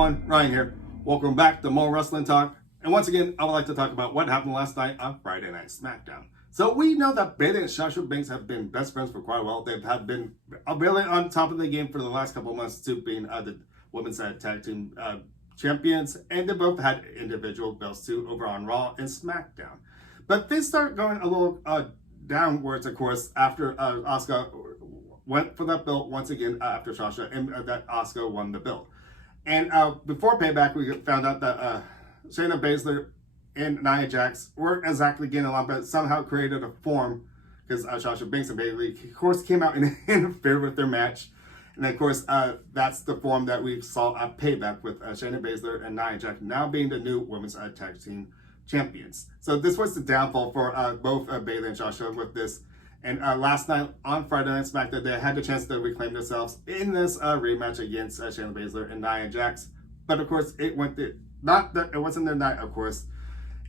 everyone, Ryan here. Welcome back to more Wrestling Talk. And once again, I would like to talk about what happened last night on Friday Night Smackdown. So we know that Bayley and Sasha Banks have been best friends for quite a while. They've been really on top of the game for the last couple of months too, being the women's tag team champions. And they both had individual belts too over on Raw and Smackdown. But they start going a little downwards, of course, after Asuka went for that belt once again after Sasha, and that Asuka won the belt. And before Payback, we found out that Shayna Baszler and Nia Jax weren't exactly getting along, but somehow created a form because Sasha Banks and Bayley, of course, came out and interfered with their match. And of course, that's the form that we saw at Payback with Shayna Baszler and Nia Jax now being the new women's tag team champions. So this was the downfall for both Bayley and Sasha with this. And last night on Friday Night Smackdown, they had the chance to reclaim themselves in this rematch against Shayna Baszler and Nia Jax. But of course, it wasn't their night, of course,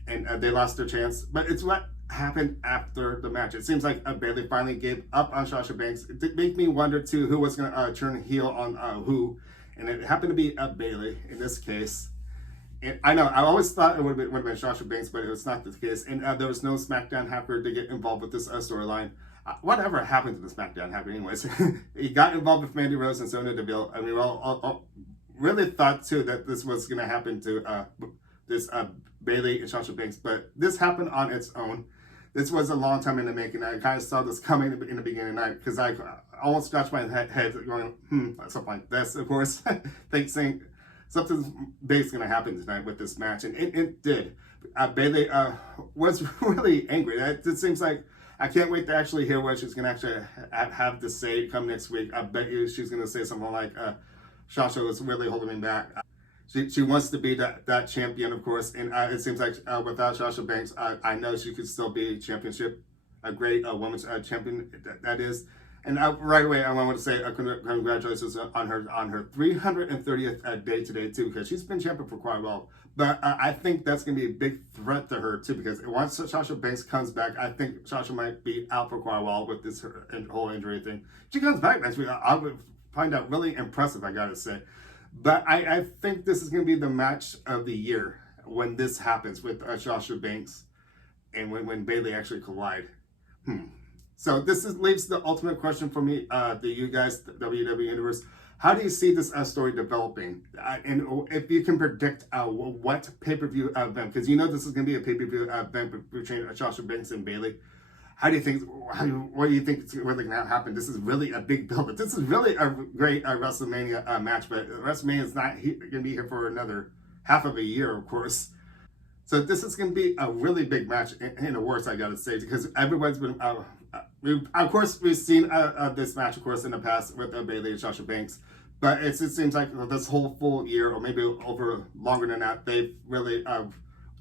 and they lost their chance. But it's what happened after the match. It seems like Bayley finally gave up on Sasha Banks. It made me wonder too who was going to turn heel on who, and it happened to be Bayley in this case. And I know, I always thought it would have been Sasha Banks, but it was not the case. And there was no SmackDown hacker to get involved with this storyline. Whatever happened to the SmackDown hacker anyways? He got involved with Mandy Rose and Sonya Deville. I mean, we all really thought too that this was going to happen to this Bayley and Sasha Banks. But this happened on its own. This was a long time in the making. I kind of saw this coming in the beginning of the night because I almost scratched my head going, something like this, of course. Saying, something's basically going to happen tonight with this match, and it did. Bayley was really angry. It seems like I can't wait to actually hear what she's going to actually have to say come next week. I bet you she's going to say something like, Sasha was really holding me back. She wants to be that champion, of course, and it seems like without Sasha Banks, I know she could still be a great women's champion, that is. And right away, I want to say congratulations on her 330th day today, too, because she's been champion for quite a while. But I think that's going to be a big threat to her, too, because once Sasha Banks comes back, I think Sasha might be out for quite a while with this whole injury thing. She comes back next week. I would find that really impressive, I got to say. But I think this is going to be the match of the year when this happens with Sasha Banks and when Bayley actually collide. So this leaves the ultimate question for me, to you guys, the WWE Universe. How do you see this story developing? And if you can predict what pay-per-view event, because you know this is going to be a pay-per-view event between Sasha Banks and Bayley. What do you think is really going to happen? This is really a big build. This is really a great WrestleMania match, but WrestleMania is not going to be here for another half of a year, of course. So this is going to be a really big match in the works, I got to say, because everyone's been... of course, we've seen this match, of course, in the past with Bayley and Sasha Banks, but it seems like this whole full year, or maybe over longer than that, they've really,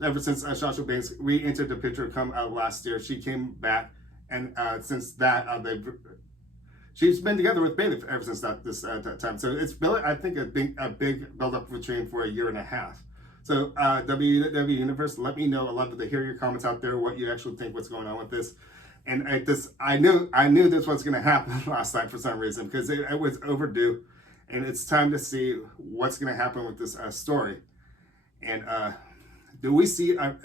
ever since Sasha Banks re-entered the picture come last year, she came back, and since that, she's been together with Bayley ever since that time. So it's really, I think, a big build-up between for a year and a half. So WWE Universe, let me know. I'd love to hear your comments out there, what you actually think, what's going on with this. And I knew this was going to happen last night for some reason because it was overdue, and it's time to see what's going to happen with this story. And do we see a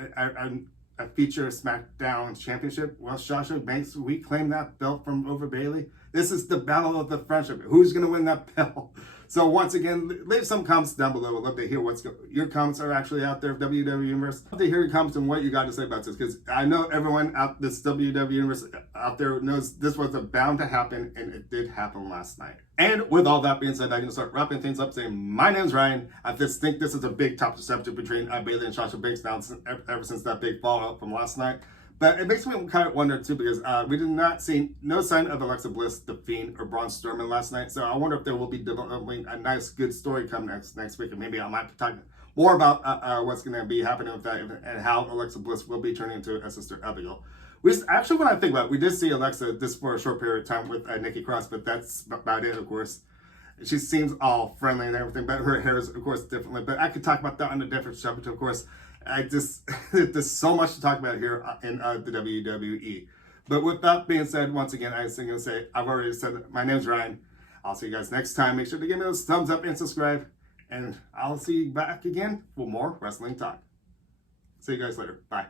future SmackDown Championship? Well, Sasha Banks reclaimed that belt from over Bayley. This is the battle of the friendship. Who's going to win that belt? So once again, leave some comments down below. I'd love to hear your comments are actually out there, WWE Universe. I'd love to hear your comments and what you got to say about this, because I know everyone out this WWE Universe out there knows this was bound to happen, and it did happen last night. And with all that being said, I'm going to start wrapping things up saying, my name's Ryan. I just think this is a big top subject between Bayley and Sasha Banks now ever since that big fallout from last night. But it makes me kind of wonder too, because we did not see no sign of Alexa Bliss, The Fiend, or Braun Strowman last night. So I wonder if there will be developing a nice, good story coming next week, and maybe I might talk more about what's going to be happening with that and how Alexa Bliss will be turning into a Sister Abigail. Actually, when I think about it, we did see Alexa just for a short period of time with Nikki Cross, but that's about it, of course. She seems all friendly and everything, but her hair is, of course, differently. But I could talk about that on a different subject, of course. There's so much to talk about here in the WWE. But with that being said, once again, I was going to say, I've already said, my name's Ryan. I'll see you guys next time. Make sure to give me those thumbs up and subscribe. And I'll see you back again for more wrestling talk. See you guys later. Bye.